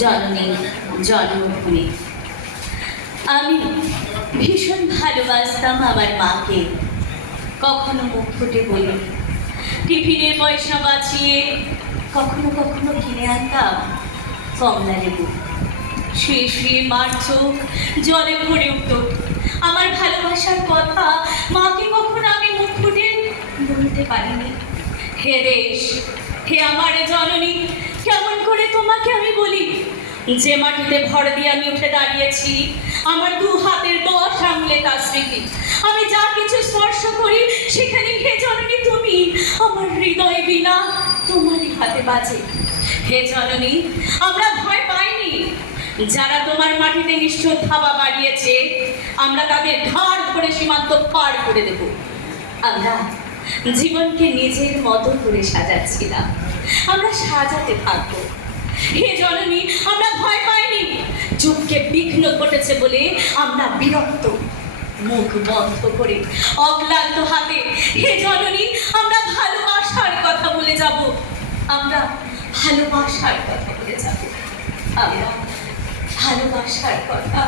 জননী জন্মভূমি। আমি ভীষণ ভালোবাসতাম আমার মাকে। কখনো মুখ ফুটে বলি, টিফিনের পয়সা বাঁচিয়ে কখনো কখনো কিনে আনতাম কমলা লেবু। শুয়ে শুয়ে মার চোখ জলে ভরে উঠত। আমার ভালোবাসার কথা মাকে কখনো আমি মুখ ফুটে বলতে পারিনি। হে দেশ, হে আমার জননী, কেমন করে তোমাকে আমি বলি? যে মাটিতে ভর দিয়ে আমি উঠে দাঁড়িয়েছি, আমার দু হাতের 10 আঙুলে তার স্মৃতি। আমি যা কিছু স্পর্শ করি সেখানে হে জননী তুমি, আমার হৃদয় বিনা তোমারই হাতে বাজে। হে জননী, আমরা ভয় পাইনি। যারা তোমার মাটিতে নিষ্ঠুর থাবা বাড়িয়েছে, আমরা তাদের ঘাড় ধরে সীমান্ত পার করে দেব। আমরা জীবনকে নিজের মতো করে সাজাচ্ছিলাম, আমরা সাজাতে থাকবো। হে জননী, আমরা ভয় পাইনি। যুগকে বিঘ্ন ঘটেছে বলে আমরা বিরক্ত। মুখ বন্ধ করে অক্লান্ত হাতে হে জননী আমরা ভালোবাসার কথা বলে যাব। আমরা ভালোবাসার কথা বলে যাব। আমরা ভালোবাসার কথা